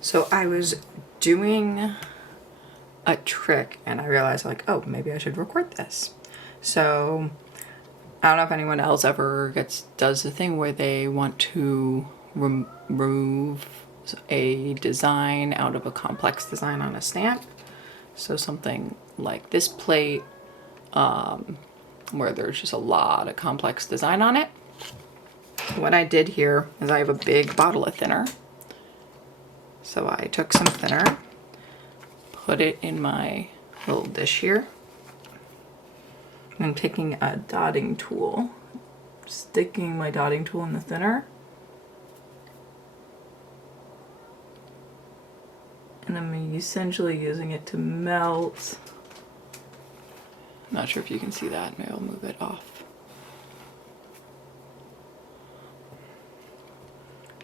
So I was doing a trick and I realized like, oh, maybe I should record this. So I don't know if anyone else ever does the thing where they want to remove a design out of a complex design on a stamp. So something like this plate, where there's just a lot of complex design on it. What I did here is I have a big bottle of thinner. So I took some thinner, put it in my little dish here, and taking a dotting tool, sticking my dotting tool in the thinner, and I'm essentially using it to melt. Not sure if you can see that, maybe I'll move it off.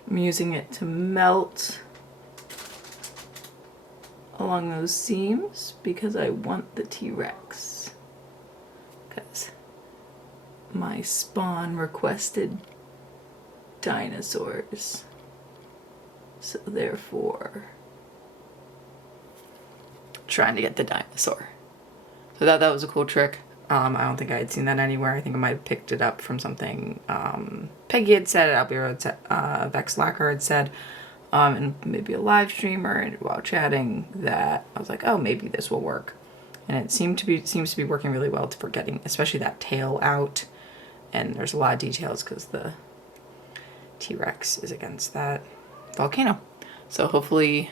I'm using it to melt along those seams because I want the T-Rex. Because my spawn requested dinosaurs. So therefore, trying to get the dinosaur. So that was a cool trick. I don't think I had seen that anywhere. I think I might have picked it up from something Peggy had said, Albiro had said, Vex Lacker had said, and maybe a live stream or while chatting, that I was like, oh, maybe this will work. And it seems to be working really well for getting, especially that tail out. And there's a lot of details because the T-Rex is against that volcano. So hopefully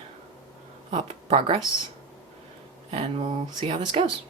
I'll have progress and we'll see how this goes.